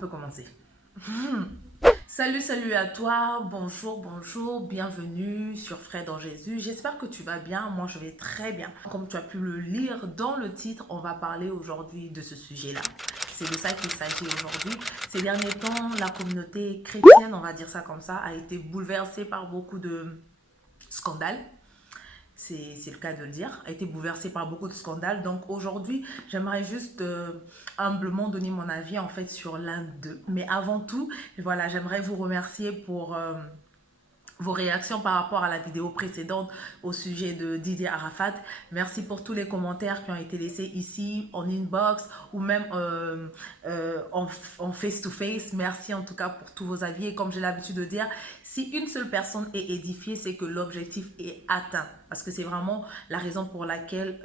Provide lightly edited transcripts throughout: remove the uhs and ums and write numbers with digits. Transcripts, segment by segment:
peut commencer. Salut à toi, bonjour, bienvenue sur Fred en Jésus. J'espère que tu vas bien, moi je vais très bien. Comme tu as pu le lire dans le titre, on va parler aujourd'hui de ce sujet-là. C'est de ça qu'il s'agit aujourd'hui. Ces derniers temps, la communauté chrétienne, on va dire ça comme ça, a été bouleversée par beaucoup de scandales. C'est le cas de le dire, a été bouleversée par beaucoup de scandales. Donc aujourd'hui, j'aimerais juste humblement donner mon avis en fait sur l'un d'eux. Mais avant tout, voilà, j'aimerais vous remercier pour vos réactions par rapport à la vidéo précédente au sujet de Didier Arafat. Merci pour tous les commentaires qui ont été laissés ici, en inbox ou même en face-to-face. Merci en tout cas pour tous vos avis. Et comme j'ai l'habitude de dire, si une seule personne est édifiée, c'est que l'objectif est atteint. Parce que c'est vraiment la raison pour laquelle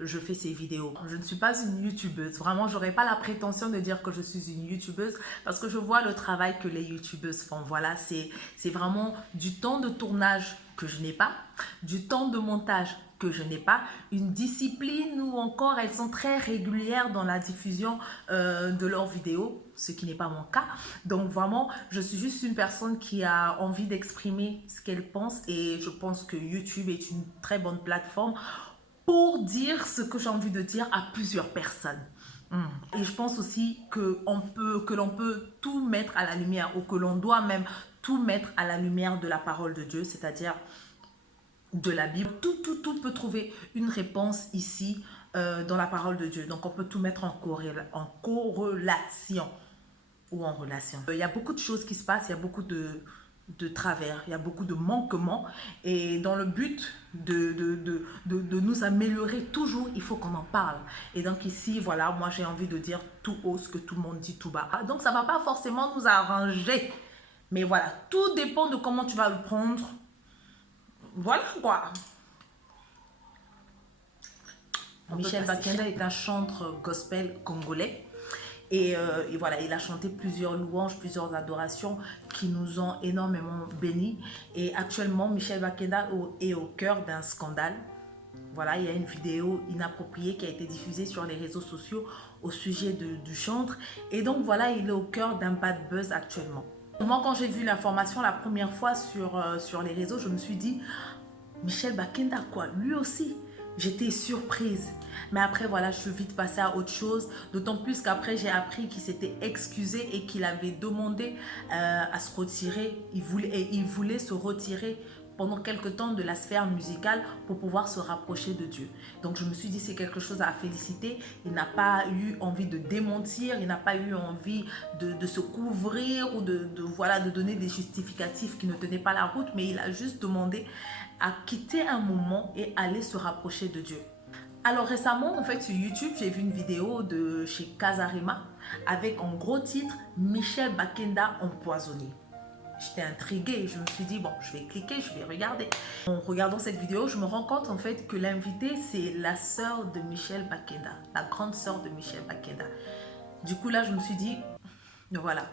je fais ces vidéos. Je ne suis pas une youtubeuse. Vraiment, je n'aurais pas la prétention de dire que je suis une youtubeuse parce que je vois le travail que les youtubeuses font. Voilà, c'est vraiment du temps de tournage que je n'ai pas, du temps de montage que je n'ai pas, une discipline où encore elles sont très régulières dans la diffusion de leurs vidéos, ce qui n'est pas mon cas. Donc vraiment, je suis juste une personne qui a envie d'exprimer ce qu'elle pense et je pense que YouTube est une très bonne plateforme pour dire ce que j'ai envie de dire à plusieurs personnes. Et je pense aussi que l'on peut tout mettre à la lumière ou que l'on doit même tout mettre à la lumière de la parole de Dieu, c'est-à-dire de la Bible. Tout peut trouver une réponse ici dans la parole de Dieu. Donc on peut tout mettre en corrélation ou en relation. Il y a beaucoup de choses qui se passent, il y a beaucoup de travers, il y a beaucoup de manquements et dans le but de nous améliorer toujours, il faut qu'on en parle. Et donc ici, voilà, moi j'ai envie de dire tout haut ce que tout le monde dit tout bas. Donc ça ne va pas forcément nous arranger, mais voilà, tout dépend de comment tu vas le prendre. Voilà quoi. Michel Bakenda est un chanteur gospel congolais. Et voilà, il a chanté plusieurs louanges, plusieurs adorations qui nous ont énormément bénis. Et actuellement, Michel Bakenda est au cœur d'un scandale. Voilà, il y a une vidéo inappropriée qui a été diffusée sur les réseaux sociaux au sujet du chantre. Et donc voilà, il est au cœur d'un bad buzz actuellement. Moi, quand j'ai vu l'information la première fois sur les réseaux, je me suis dit, Michel Bakenda quoi, lui aussi. J'étais surprise. Mais après, voilà, je suis vite passée à autre chose. D'autant plus qu'après, j'ai appris qu'il s'était excusé et qu'il avait demandé à se retirer. Il voulait se retirer pendant quelque temps de la sphère musicale pour pouvoir se rapprocher de Dieu. Donc, je me suis dit, c'est quelque chose à féliciter. Il n'a pas eu envie de démentir. Il n'a pas eu envie de se couvrir ou voilà, de donner des justificatifs qui ne tenaient pas la route. Mais il a juste demandé à quitter un moment et aller se rapprocher de Dieu. Alors récemment, en fait, sur YouTube, j'ai vu une vidéo de chez Casarema avec en gros titre « Michel Bakenda empoisonné ». J'étais intriguée, je me suis dit, bon, je vais cliquer, je vais regarder. En regardant cette vidéo, je me rends compte en fait que l'invitée, c'est la sœur de Michel Bakenda, la grande sœur de Michel Bakenda. Du coup, là, je me suis dit, voilà,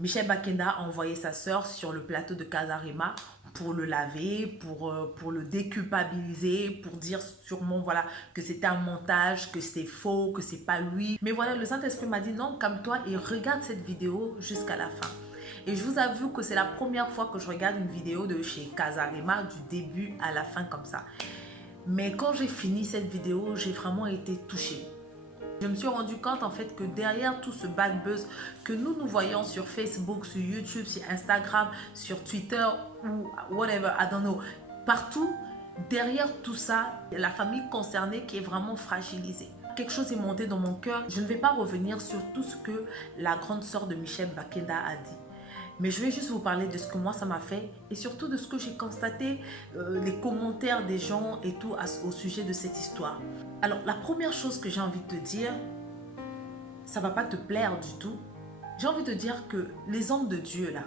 Michel Bakenda a envoyé sa sœur sur le plateau de Casarema pour le laver, pour le déculpabiliser, pour dire sûrement voilà, que c'était un montage, que c'est faux, que c'est pas lui. Mais voilà, le Saint-Esprit m'a dit non, calme-toi et regarde cette vidéo jusqu'à la fin. Et je vous avoue que c'est la première fois que je regarde une vidéo de chez Casarema du début à la fin comme ça. Mais quand j'ai fini cette vidéo, j'ai vraiment été touchée. Je me suis rendu compte en fait que derrière tout ce bad buzz que nous voyons sur Facebook, sur YouTube, sur Instagram, sur Twitter ou whatever, I don't know, partout, derrière tout ça, il y a la famille concernée qui est vraiment fragilisée. Quelque chose est monté dans mon cœur. Je ne vais pas revenir sur tout ce que la grande sœur de Michel Bakenda a dit. Mais je vais juste vous parler de ce que moi ça m'a fait et surtout de ce que j'ai constaté, les commentaires des gens et tout au sujet de cette histoire. Alors la première chose que j'ai envie de te dire, ça ne va pas te plaire du tout. J'ai envie de dire que les hommes de Dieu là,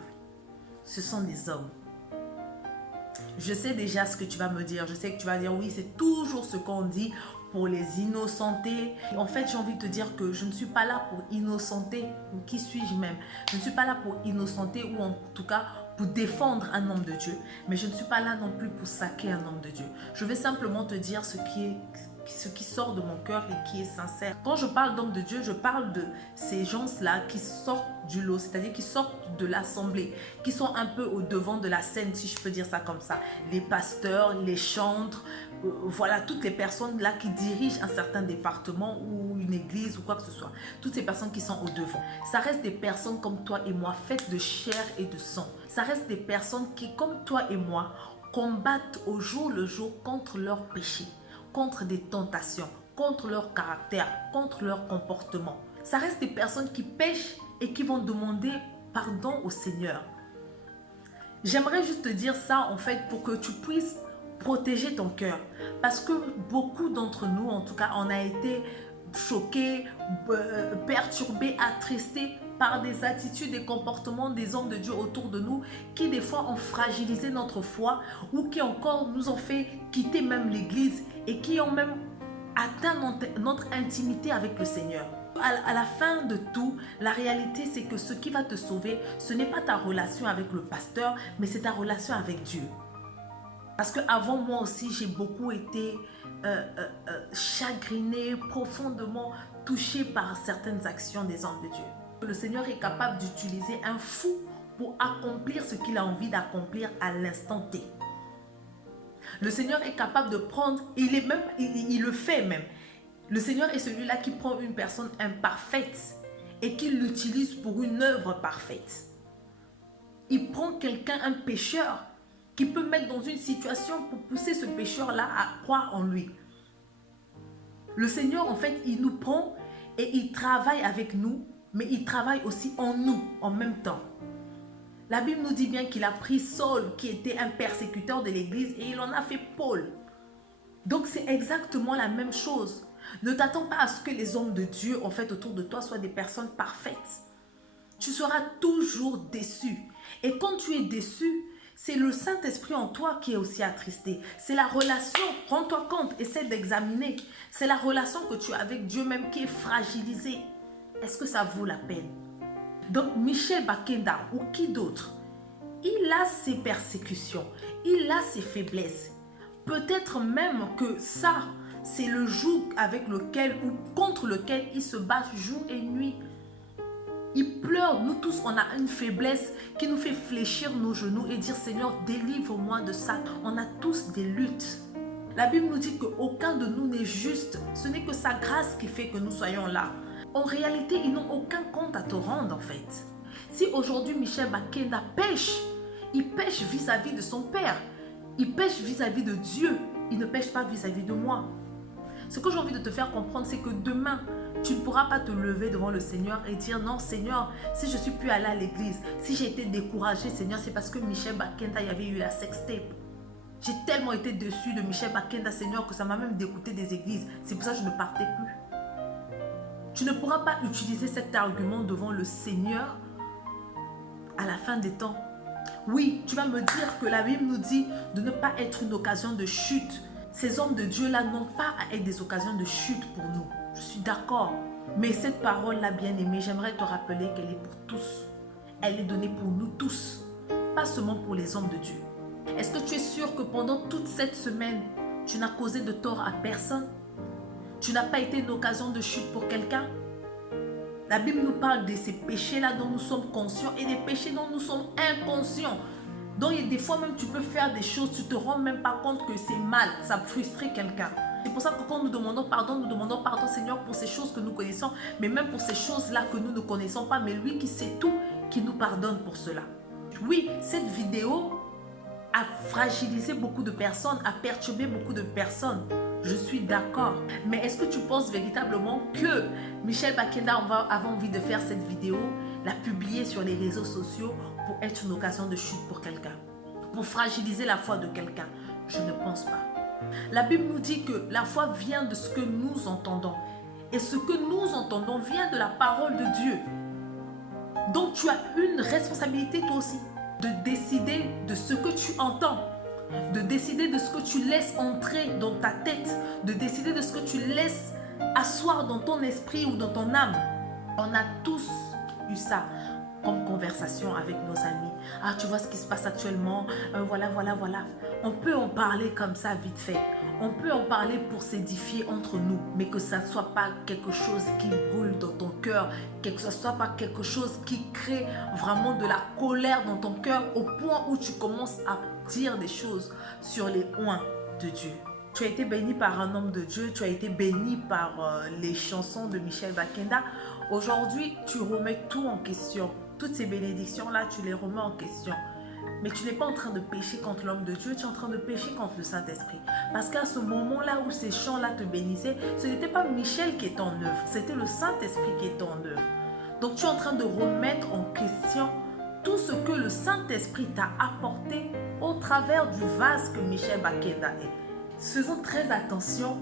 ce sont des hommes. Je sais déjà ce que tu vas me dire. Je sais que tu vas dire oui, c'est toujours ce qu'on dit pour les innocenter. En fait, j'ai envie de te dire que je ne suis pas là pour innocenter. Qui suis-je même? Je ne suis pas là pour innocenter ou en tout cas pour défendre un homme de Dieu. Mais je ne suis pas là non plus pour saquer un homme de Dieu. Je vais simplement te dire ce qui sort de mon cœur et qui est sincère. Quand je parle d'homme de Dieu, je parle de ces gens-là qui sortent du lot, c'est-à-dire qui sortent de l'assemblée, qui sont un peu au devant de la scène, si je peux dire ça comme ça. Les pasteurs, les chantres, voilà, toutes les personnes là qui dirigent un certain département ou une église ou quoi que ce soit. Toutes ces personnes qui sont au devant. Ça reste des personnes comme toi et moi, faites de chair et de sang. Ça reste des personnes qui, comme toi et moi, combattent au jour le jour contre leurs péchés, contre des tentations, contre leur caractère, contre leur comportement. Ça reste des personnes qui pêchent et qui vont demander pardon au Seigneur. J'aimerais juste te dire ça en fait pour que tu puisses protéger ton cœur. Parce que beaucoup d'entre nous, en tout cas, on a été choqués, perturbés, attristés par des attitudes et comportements des hommes de Dieu autour de nous qui des fois ont fragilisé notre foi ou qui encore nous ont fait quitter même l'église et qui ont même atteint notre intimité avec le Seigneur. À la fin de tout, la réalité c'est que ce qui va te sauver, ce n'est pas ta relation avec le pasteur, mais c'est ta relation avec Dieu. Parce qu'avant moi aussi, j'ai beaucoup été chagrinée, profondément touchée par certaines actions des hommes de Dieu. Le Seigneur est capable d'utiliser un fou pour accomplir ce qu'il a envie d'accomplir à l'instant T. Le Seigneur est capable de prendre, il le fait même. Le Seigneur est celui-là qui prend une personne imparfaite et qui l'utilise pour une œuvre parfaite. Il prend quelqu'un, un pécheur, qui peut mettre dans une situation pour pousser ce pécheur-là à croire en lui. Le Seigneur, en fait, il nous prend et il travaille avec nous, mais il travaille aussi en nous, en même temps. La Bible nous dit bien qu'il a pris Saul, qui était un persécuteur de l'Église, et il en a fait Paul. Donc, c'est exactement la même chose. Ne t'attends pas à ce que les hommes de Dieu, en fait, autour de toi, soient des personnes parfaites. Tu seras toujours déçu. Et quand tu es déçu, c'est le Saint-Esprit en toi qui est aussi attristé. C'est la relation, rends-toi compte, essaie d'examiner. C'est la relation que tu as avec Dieu même qui est fragilisée. Est-ce que ça vaut la peine? Donc, Michel Bakenda ou qui d'autre, il a ses persécutions, il a ses faiblesses. Peut-être même que ça, c'est le joug avec lequel ou contre lequel il se bat jour et nuit. Il pleure, nous tous, on a une faiblesse qui nous fait fléchir nos genoux et dire Seigneur, délivre-moi de ça. On a tous des luttes. La Bible nous dit qu'aucun de nous n'est juste. Ce n'est que sa grâce qui fait que nous soyons là. En réalité, ils n'ont aucun compte à te rendre en fait. Si aujourd'hui Michel Bakenda pêche, il pêche vis-à-vis de son Père. Il pêche vis-à-vis de Dieu. Il ne pêche pas vis-à-vis de moi. Ce que j'ai envie de te faire comprendre, c'est que demain, tu ne pourras pas te lever devant le Seigneur et dire non Seigneur, si je ne suis plus allé à l'église, si j'ai été découragé Seigneur, c'est parce que Michel Bakenda y avait eu la sextape. J'ai tellement été déçu de Michel Bakenda Seigneur que ça m'a même dégoûté des églises. C'est pour ça que je ne partais plus. Tu ne pourras pas utiliser cet argument devant le Seigneur à la fin des temps. Oui, tu vas me dire que la Bible nous dit de ne pas être une occasion de chute. Ces hommes de Dieu-là n'ont pas à être des occasions de chute pour nous. Je suis d'accord. Mais cette parole-là, bien-aimée, j'aimerais te rappeler qu'elle est pour tous. Elle est donnée pour nous tous. Pas seulement pour les hommes de Dieu. Est-ce que tu es sûr que pendant toute cette semaine, tu n'as causé de tort à personne? Tu n'as pas été une occasion de chute pour quelqu'un? La Bible nous parle de ces péchés-là dont nous sommes conscients et des péchés dont nous sommes inconscients. Donc, des fois même, tu peux faire des choses, tu ne te rends même pas compte que c'est mal, ça frustre quelqu'un. C'est pour ça que quand nous demandons pardon Seigneur pour ces choses que nous connaissons, mais même pour ces choses-là que nous ne connaissons pas, mais lui qui sait tout, qui nous pardonne pour cela. Oui, cette vidéo a fragilisé beaucoup de personnes, a perturbé beaucoup de personnes. Je suis d'accord. Mais est-ce que tu penses véritablement que Michel Bakenda avait envie de faire cette vidéo, la publier sur les réseaux sociaux pour être une occasion de chute pour quelqu'un? Pour fragiliser la foi de quelqu'un? Je ne pense pas. La Bible nous dit que la foi vient de ce que nous entendons. Et ce que nous entendons vient de la parole de Dieu. Donc tu as une responsabilité toi aussi de décider de ce que tu entends. De décider de ce que tu laisses entrer dans ta tête, de décider de ce que tu laisses asseoir dans ton esprit ou dans ton âme. On a tous eu ça. comme conversation avec nos amis. Ah, tu vois ce qui se passe actuellement, voilà. On peut en parler comme ça vite fait. On peut en parler pour s'édifier entre nous, mais que ça ne soit pas quelque chose qui brûle dans ton cœur, que ce ne soit pas quelque chose qui crée vraiment de la colère dans ton cœur au point où tu commences à dire des choses sur les oints de Dieu. Tu as été béni par un homme de Dieu, tu as été béni par les chansons de Michel Bakenda. Aujourd'hui, tu remets tout en question. Toutes ces bénédictions-là, tu les remets en question. Mais tu n'es pas en train de pécher contre l'homme de Dieu, tu es en train de pécher contre le Saint-Esprit. Parce qu'à ce moment-là où ces chants-là te bénissaient, ce n'était pas Michel qui était en œuvre, c'était le Saint-Esprit qui était en œuvre. Donc tu es en train de remettre en question tout ce que le Saint-Esprit t'a apporté au travers du vase que Michel Bakenda est. Faisons très attention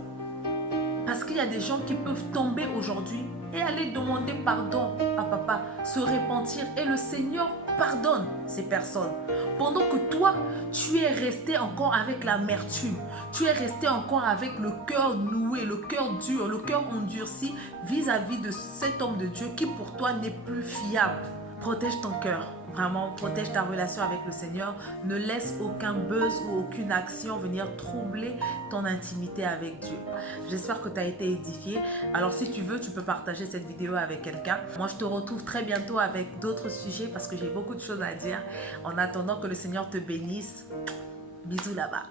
parce qu'il y a des gens qui peuvent tomber aujourd'hui et aller demander pardon à papa, se repentir et le Seigneur pardonne ces personnes. Pendant que toi, tu es resté encore avec l'amertume, tu es resté encore avec le cœur noué, le cœur dur, le cœur endurci vis-à-vis de cet homme de Dieu qui pour toi n'est plus fiable. Protège ton cœur, vraiment, protège ta relation avec le Seigneur. Ne laisse aucun buzz ou aucune action venir troubler ton intimité avec Dieu. J'espère que tu as été édifié. Alors si tu veux, tu peux partager cette vidéo avec quelqu'un. Moi, je te retrouve très bientôt avec d'autres sujets parce que j'ai beaucoup de choses à dire. En attendant que le Seigneur te bénisse, bisous là-bas.